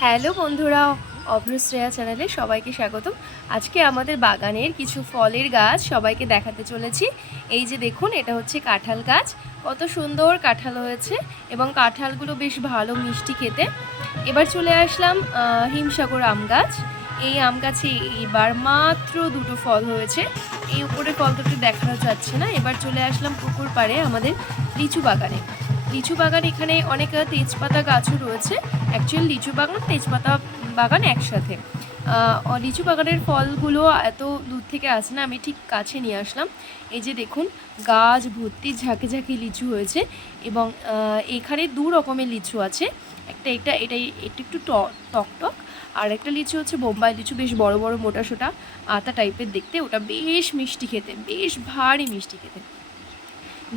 Hello বন্ধুরা অভ্রশ্রেয়া চ্যানেলে সবাইকে স্বাগতম। আজকে আমাদের বাগানের কিছু ফলের গাছ সবাইকে দেখাতে চলেছি। এই যে দেখুন, এটা হচ্ছে কাঁঠাল গাছ। কত সুন্দর কাঁঠাল হয়েছে এবং কাঁঠালগুলো বেশ ভালো মিষ্টি খেতে। এবার চলে আসলাম হিমসাগর আম গাছ। এই আম গাছে এবার মাত্র দুটো ফল হয়েছে। এই উপরে ফল দুটো দেখানো যাচ্ছে না। এবার চলে আসলাম পুকুর পাড়ে আমাদের লিচু বাগানে। লিচু বাগান এখানে অনেক তেজপাতা গাছও রয়েছে। অ্যাকচুয়ালি লিচু বাগান তেজপাতা বাগান একসাথে। লিচু বাগানের ফলগুলো এত দূর থেকে আসে না, আমি ঠিক কাছে নিয়ে আসলাম। এই যে দেখুন, গাছ ভর্তি ঝাঁকে ঝাঁকে লিচু হয়েছে এবং এখানে দু রকমের লিচু আছে। একটা এটা, এটাই, এটা একটু ট- টক টক আর একটা লিচু হচ্ছে বোম্বাই লিচু, বেশ বড় বড় মোটা সোটা আতা টাইপের দেখতে। ওটা বেশ মিষ্টি খেতে, বেশ ভারী মিষ্টি খেতে।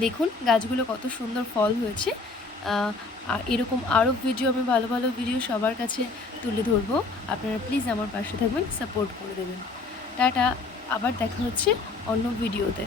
দেখুন, গাছগুলো কত সুন্দর ফল হয়েছে। আর এরকম আরও ভিডিও আমি ভালো ভালো ভিডিও সবার কাছে তুলে ধরবো। আপনারা প্লিজ আমার পাশে থাকবেন সাপোর্ট করে দেবেন। টাটা, আবার দেখা হচ্ছে অন্য ভিডিওতে